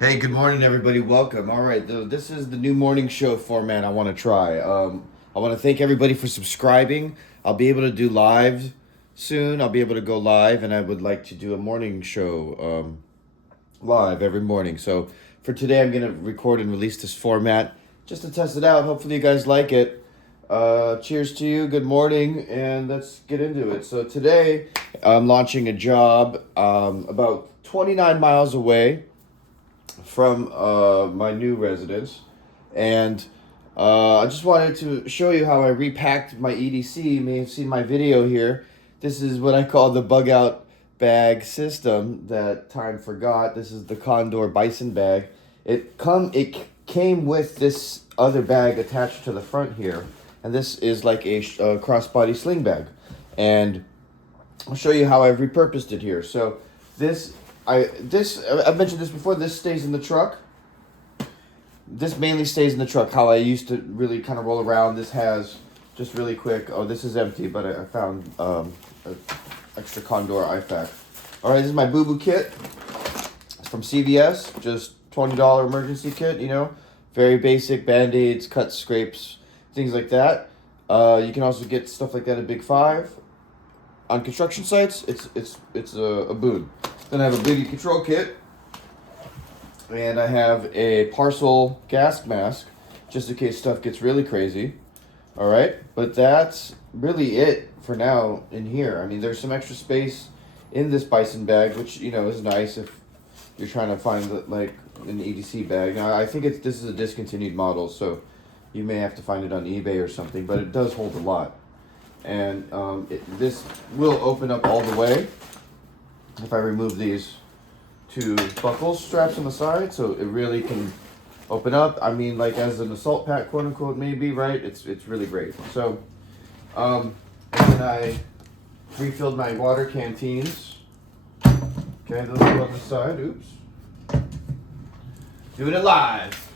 Hey, good morning, everybody. Welcome. All right, this is the new morning show format I want to try. I want to thank everybody for subscribing. I'll be able to do live soon. I'll be able to go live, and I would like to do a morning show live every morning. So for today, I'm gonna record and release this format just to test it out. Hopefully, you guys like it. Cheers to you. Good morning, and let's get into it. So today, I'm launching a job about 29 miles away from my new residence, and I just wanted to show you how I repacked my EDC. You may have seen my video here. This is what I call the bug out bag system that time forgot. This is the Condor Bison bag. It came with this other bag attached to the front here, and this is like a crossbody sling bag, and I'll show you how I've repurposed it here. So this I've mentioned this before. This stays in the truck. This mainly stays in the truck. How I used to really kind of roll around. This has just really quick. Oh, this is empty, but I found a extra Condor IFAC. All right, this is my Boo Boo kit. It's from CVS. Just $20 emergency kit. You know, very basic band-aids, cuts, scrapes, things like that. You can also get stuff like that at Big Five. On construction sites, it's a boon. Then I have a Biggie control kit, and I have a parcel gas mask, just in case stuff gets really crazy. All right, but that's really it for now in here. I mean, there's some extra space in this bison bag, which is nice if you're trying to find like an EDC bag. Now I think this is a discontinued model, so you may have to find it on eBay or something. But it does hold a lot, and this will open up all the way if I remove these two buckle straps on the side, so it really can open up. I mean, like as an assault pack, quote unquote, maybe, right? It's really great. So, and then I refilled my water canteens. Okay, those go on the side. Oops. Doing it live.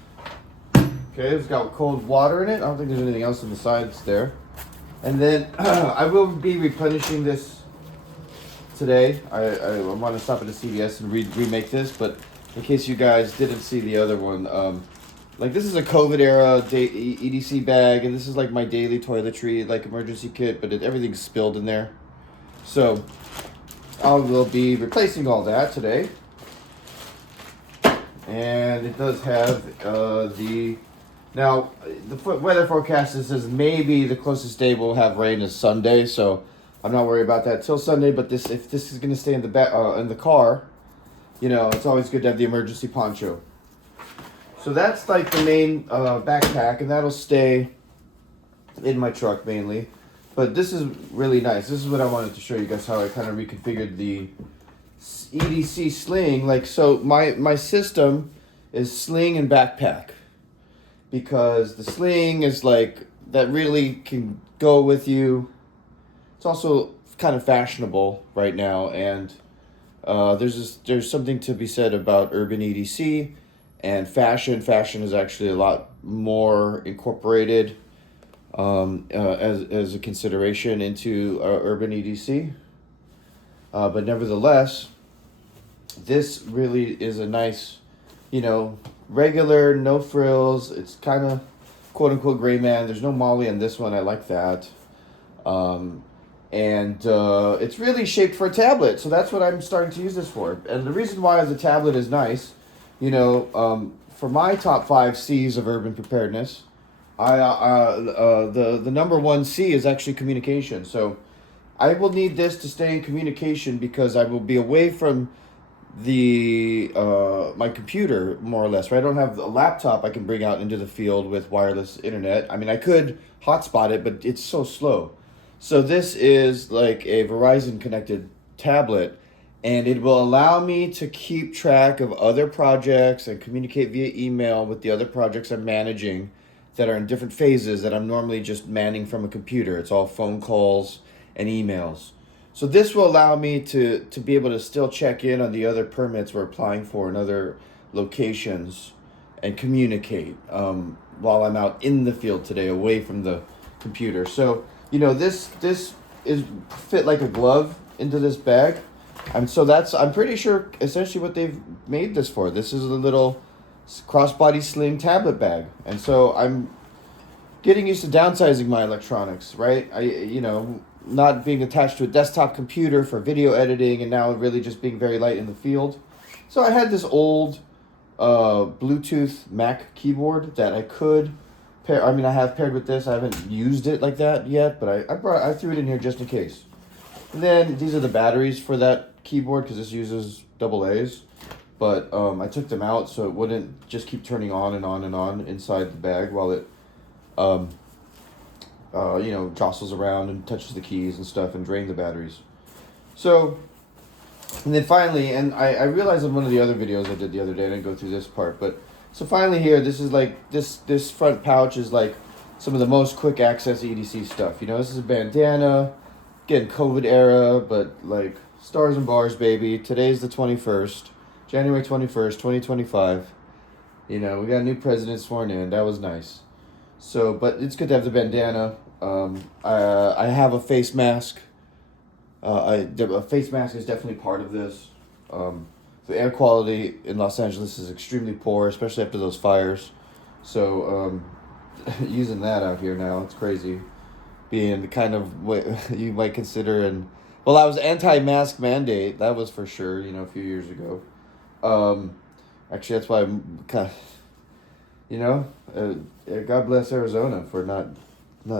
Okay, it's got cold water in it. I don't think there's anything else on the sides there. And then I will be replenishing this today. I want to stop at the CVS and remake this, but in case you guys didn't see the other one, like this is a COVID era EDC bag, and this is like my daily toiletry, like emergency kit, but everything's spilled in there. So I will be replacing all that today. And it does have now the weather forecast says maybe the closest day we'll have rain is Sunday, so I'm not worried about that till Sunday. But if this is gonna stay in the car, it's always good to have the emergency poncho. So that's like the main backpack, and that'll stay in my truck mainly. But this is really nice. This is what I wanted to show you guys, how I kind of reconfigured the EDC sling. Like, so my system is sling and backpack, because the sling is like that really can go with you. It's also kind of fashionable right now, and there's something to be said about urban EDC and fashion. Fashion is actually a lot more incorporated as a consideration into urban EDC. But nevertheless, this really is a nice, regular, no frills. It's kind of quote unquote gray man. There's no molly on this one. I like that. And it's really shaped for a tablet, so that's what I'm starting to use this for. And the reason why the tablet is nice, for my top 5 C's of urban preparedness, the number 1 C is actually communication. So I will need this to stay in communication, because I will be away from my computer, more or less. Right? I don't have a laptop I can bring out into the field with wireless internet. I mean, I could hotspot it, but it's so slow. So this is like a Verizon connected tablet, and it will allow me to keep track of other projects and communicate via email with the other projects I'm managing that are in different phases that I'm normally just manning from a computer. It's all phone calls and emails. So this will allow me to be able to still check in on the other permits we're applying for in other locations and communicate while I'm out in the field today, away from the computer. So this is fit like a glove into this bag. And so I'm pretty sure essentially what they've made this for. This is a little crossbody sling tablet bag. And so I'm getting used to downsizing my electronics, right? Not being attached to a desktop computer for video editing, and now really just being very light in the field. So I had this old Bluetooth Mac keyboard that I could pair. I mean, I have paired with this. I haven't used it like that yet, but I threw it in here just in case. And then these are the batteries for that keyboard because this uses AA's. But I took them out so it wouldn't just keep turning on and on and on inside the bag while it jostles around and touches the keys and stuff and drain the batteries. So, and then finally, and I realized in one of the other videos I did the other day, I didn't go through this part, but so finally here, this is like, this front pouch is like some of the most quick access EDC stuff. This is a bandana, again, COVID era, but like stars and bars, baby. Today's the 21st, January 21st, 2025. We got a new president sworn in. That was nice. So, but it's good to have the bandana. I have a face mask. A face mask is definitely part of this. The air quality in Los Angeles is extremely poor, especially after those fires. So, using that out here now, it's crazy. Being the kind of what you might consider I was anti-mask mandate. That was for sure, a few years ago. Actually, that's why I'm kind of, God bless Arizona for not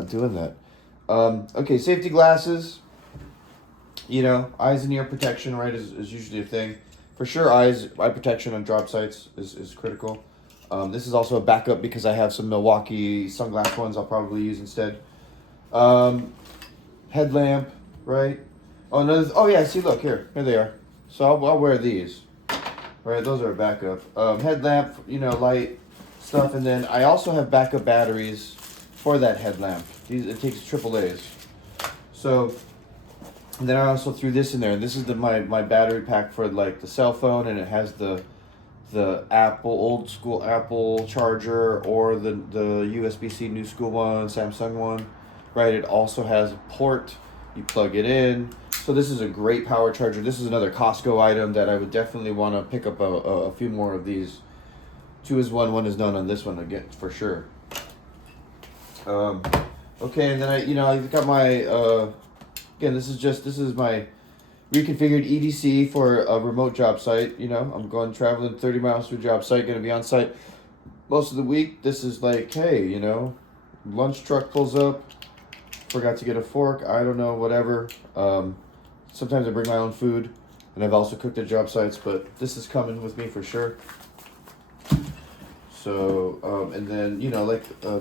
doing that. Okay, safety glasses. Eyes and ear protection, right, is usually a thing. For sure, eye protection on job sites is critical. This is also a backup because I have some Milwaukee sunglass ones I'll probably use instead. Headlamp, right? Oh yeah, see, look, here they are. So I'll wear these, right? Those are a backup. Headlamp, light stuff, and then I also have backup batteries for that headlamp. It takes AAA's. So, and then I also threw this in there, and this is my battery pack for like the cell phone, and it has the old school Apple charger or the USB-C new school one, Samsung one, right? It also has a port. You plug it in. So this is a great power charger. This is another Costco item that I would definitely want to pick up a few more of these. 2 is 1, 1 is none on this one again for sure. Okay, and then I got my again, this is my reconfigured EDC for a remote job site. I'm going traveling 30 miles to a job site, going to be on site most of the week. This is like, hey, lunch truck pulls up, forgot to get a fork, I don't know, whatever. Sometimes I bring my own food, and I've also cooked at job sites, but this is coming with me for sure. So, and then,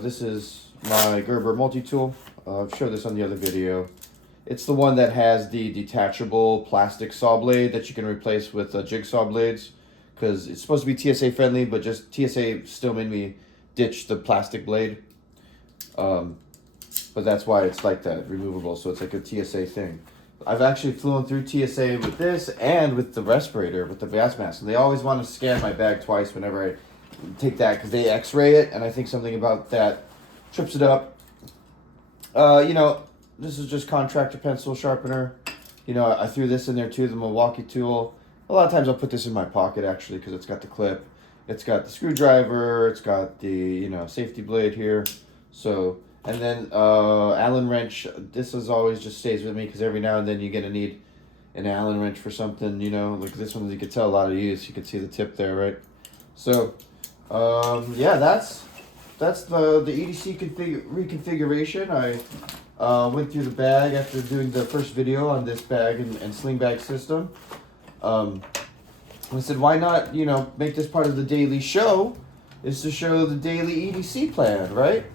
this is my Gerber multi-tool. I've showed this on the other video. It's the one that has the detachable plastic saw blade that you can replace with jigsaw blades, because it's supposed to be TSA friendly, but just TSA still made me ditch the plastic blade. But that's why it's like that, removable, so it's like a TSA thing. I've actually flown through TSA with this and with the respirator, with the gas mask, and they always want to scan my bag twice whenever I take that, because they x-ray it, and I think something about that trips it up. This is just contractor pencil sharpener. I threw this in there too, the Milwaukee tool. A lot of times I'll put this in my pocket actually, because it's got the clip, it's got the screwdriver, it's got the safety blade here. So, and then Allen wrench. This is always just stays with me because every now and then you're gonna need an Allen wrench for something. Like this one, you could tell a lot of use. You can see the tip there, right? So, yeah, that's the EDC reconfiguration. I went through the bag after doing the first video on this bag and sling bag system. I said, why not, make this part of the daily show, is to show the daily EDC plan, right?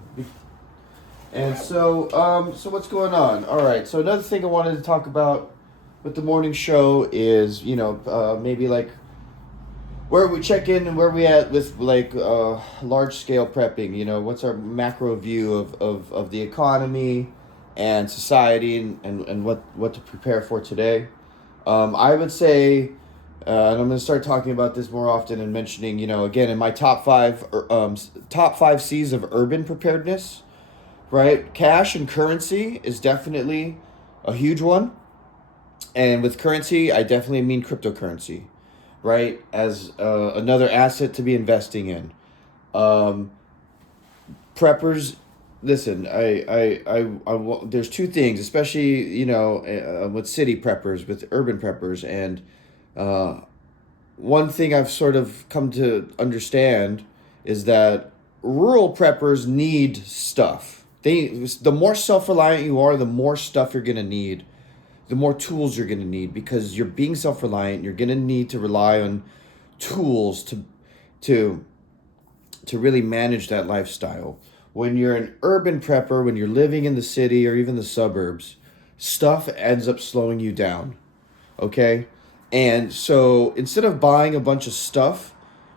And so, so what's going on? All right, so another thing I wanted to talk about with the morning show is, maybe like where we check in and where we at with like large scale prepping. What's our macro view of the economy and society and what to prepare for today. I would say, and I'm going to start talking about this more often and mentioning, again, in my top five C's of urban preparedness, right? Cash and currency is definitely a huge one. And with currency, I definitely mean cryptocurrency, right? As another asset to be investing in. Um, Preppers, listen, there's two things, especially, with city preppers, with urban preppers. And uh, one thing I've sort of come to understand is that rural preppers need stuff. The more self-reliant you are, the more stuff you're going to need, the more tools you're going to need, because you're being self-reliant. You're going to need to rely on tools to to really manage that lifestyle. When you're an urban prepper, when you're living in the city or even the suburbs, stuff ends up slowing you down. Okay? And so instead of buying a bunch of stuff,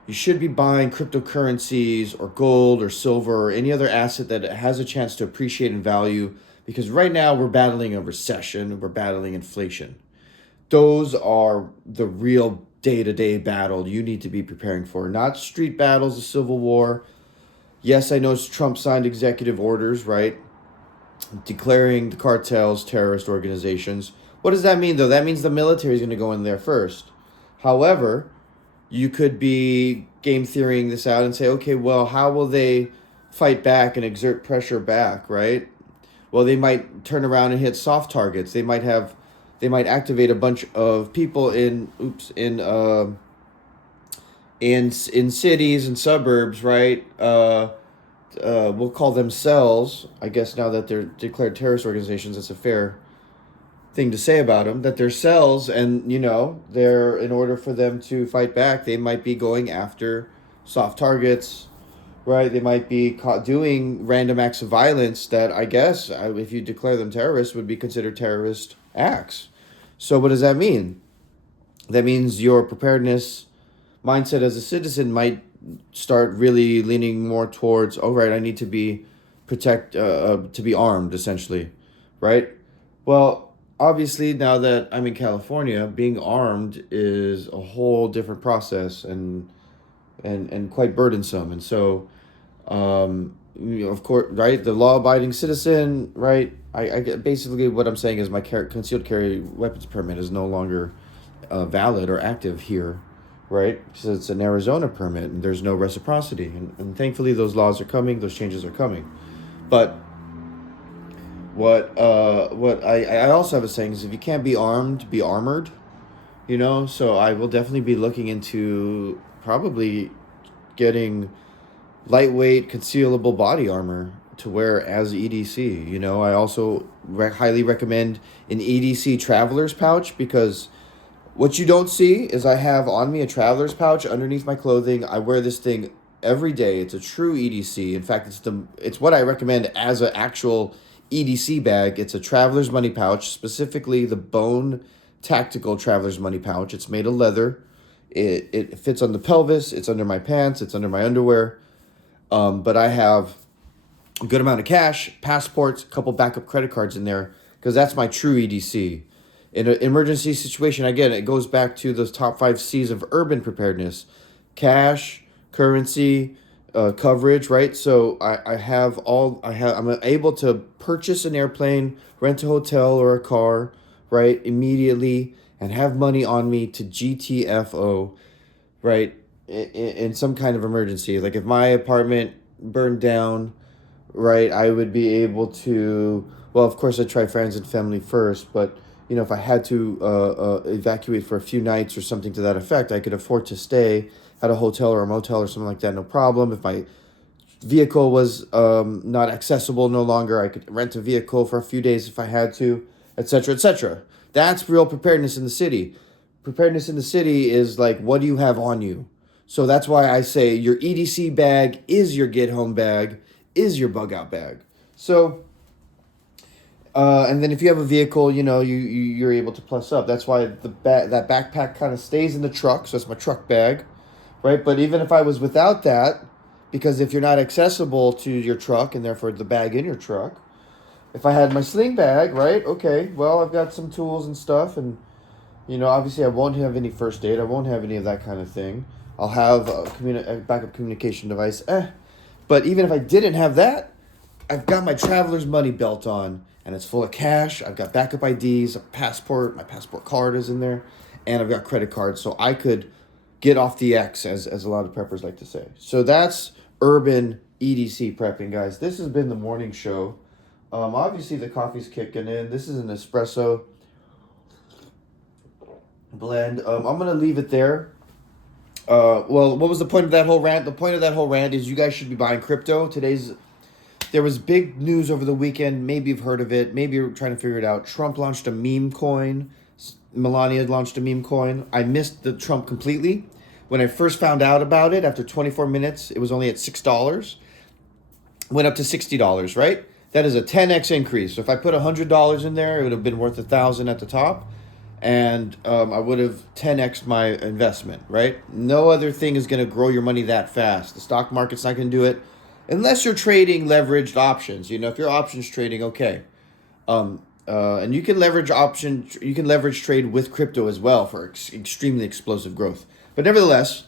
you should be buying cryptocurrencies or gold or silver or any other asset that has a chance to appreciate in value, because right now we're battling a recession, we're battling inflation. Those are the real day-to-day battle you need to be preparing for, not street battles, the Civil War. Yes, I know Trump signed executive orders, right? Declaring the cartels terrorist organizations. What does that mean, though? That means the military is going to go in there first. However, you could be game theorying this out and say, okay, well, how will they fight back and exert pressure back, right? Well, they might turn around and hit soft targets. They might activate a bunch of people in cities and suburbs, right? We'll call them cells. I guess now that they're declared terrorist organizations, that's a fair thing to say about them. That they're cells, and they're, in order for them to fight back, they might be going after soft targets, right? They might be caught doing random acts of violence that, I guess, if you declare them terrorists, would be considered terrorist acts. So what does that mean? That means your preparedness mindset as a citizen might start really leaning more towards, oh, right, I need to be to be armed, essentially, right? Well, obviously, now that I'm in California, being armed is a whole different process, and quite burdensome. And so, of course, right, the law-abiding citizen, right? I get, basically what I'm saying is my concealed carry weapons permit is no longer valid or active here, right? So it's an Arizona permit, and there's no reciprocity, and thankfully those laws are coming, those changes are coming. But what I also have a saying is, if you can't be armed, be armored. So I will definitely be looking into probably getting lightweight concealable body armor to wear as EDC. I also highly recommend an EDC traveler's pouch, because what you don't see is I have on me a traveler's pouch underneath my clothing. I wear this thing every day. It's a true EDC. In fact, it's what I recommend as an actual EDC bag. It's a traveler's money pouch, specifically the bone tactical traveler's money pouch. It's made of leather. It fits on the pelvis. It's under my pants. It's under my underwear. But I have a good amount of cash, passports, a couple backup credit cards in there, because that's my true EDC. In an emergency situation, again, it goes back to those top 5 C's of urban preparedness: cash, currency, coverage, right? So I'm able to purchase an airplane, rent a hotel or a car, right, immediately, and have money on me to GTFO, right, in some kind of emergency. Like if my apartment burned down, right, I would be able to, well, of course I'd try friends and family first, but if I had to evacuate for a few nights or something to that effect, I could afford to stay at a hotel or a motel or something like that, no problem. If my vehicle was not accessible no longer, I could rent a vehicle for a few days if I had to, etc., etc. That's real preparedness in the city. Preparedness in the city is like, what do you have on you? So that's why I say your EDC bag is your get home bag, is your bug out bag. So, and then if you have a vehicle, you're able to plus up. That's why that backpack kind of stays in the truck. So it's my truck bag, right? But even if I was without that, because if you're not accessible to your truck and therefore the bag in your truck, if I had my sling bag, right? Okay, well, I've got some tools and stuff, and obviously I won't have any first aid. I won't have any of that kind of thing. I'll have a backup communication device. But even if I didn't have that, I've got my traveler's money belt on, and it's full of cash. I've got backup IDs, a passport, my passport card is in there, and I've got credit cards, so I could get off the X, as a lot of preppers like to say. So that's urban EDC prepping, guys. This has been the morning show. Obviously the coffee's kicking in. This is an espresso blend. I'm gonna leave it there. Well, what was the point of that whole rant? The point of that whole rant is you guys should be buying crypto. There was big news over the weekend. Maybe you've heard of it. Maybe you're trying to figure it out. Trump launched a meme coin. Melania launched a meme coin. I missed the Trump completely. When I first found out about it, after 24 minutes, it was only at $6. Went up to $60, right? That is a 10x increase. So if I put $100 in there, it would have been worth $1,000 at the top. And I would have 10x'd my investment, right? No other thing is going to grow your money that fast. The stock market's not going to do it unless you're trading leveraged options. If you're options trading, okay. And you can leverage trade with crypto as well for extremely explosive growth. But nevertheless,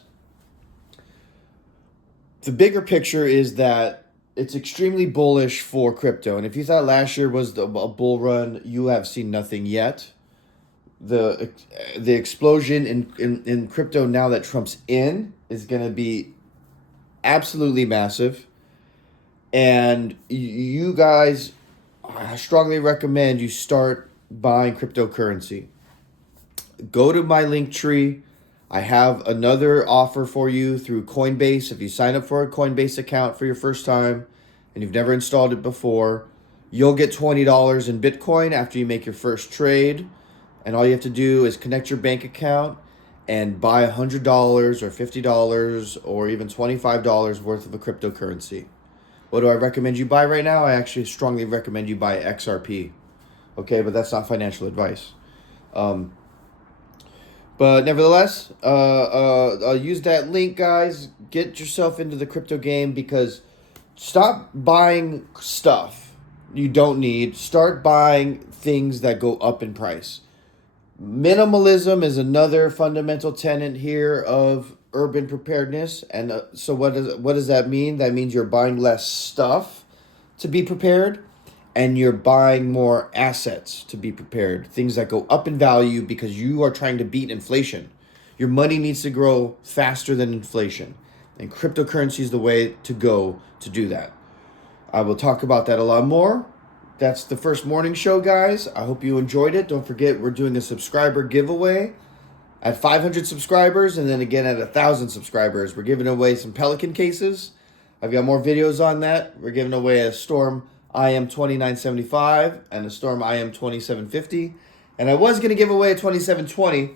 the bigger picture is that it's extremely bullish for crypto. And if you thought last year was a bull run, you have seen nothing yet. The explosion in crypto now that Trump's in is going to be absolutely massive. And you guys, I strongly recommend you start buying cryptocurrency. Go to my link tree. I have another offer for you through Coinbase. If you sign up for a Coinbase account for your first time and you've never installed it before, you'll get $20 in Bitcoin after you make your first trade. And all you have to do is connect your bank account and buy $100 or $50 or even $25 worth of a cryptocurrency. What do I recommend you buy right now? I actually strongly recommend you buy XRP. Okay, but that's not financial advice. But nevertheless, use that link, guys. Get yourself into the crypto game, because stop buying stuff you don't need. Start buying things that go up in price. Minimalism is another fundamental tenet here of urban preparedness. And so what does that mean? That means you're buying less stuff to be prepared, and you're buying more assets to be prepared. Things that go up in value because you are trying to beat inflation. Your money needs to grow faster than inflation. And cryptocurrency is the way to go to do that. I will talk about that a lot more. That's the first morning show, guys. I hope you enjoyed it. Don't forget, we're doing a subscriber giveaway at 500 subscribers, and then again at 1,000 subscribers. We're giving away some Pelican cases. I've got more videos on that. We're giving away a Storm IM 2975 and a Storm IM 2750. And I was going to give away a 2720,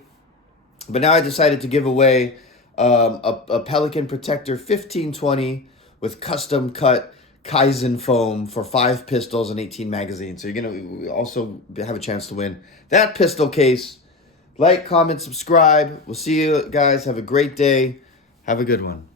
but now I decided to give away a Pelican Protector 1520 with custom cut Kaizen foam for 5 pistols and 18 magazines. So you're going to also have a chance to win that pistol case. Like, comment, subscribe. We'll see you guys. Have a great day. Have a good one.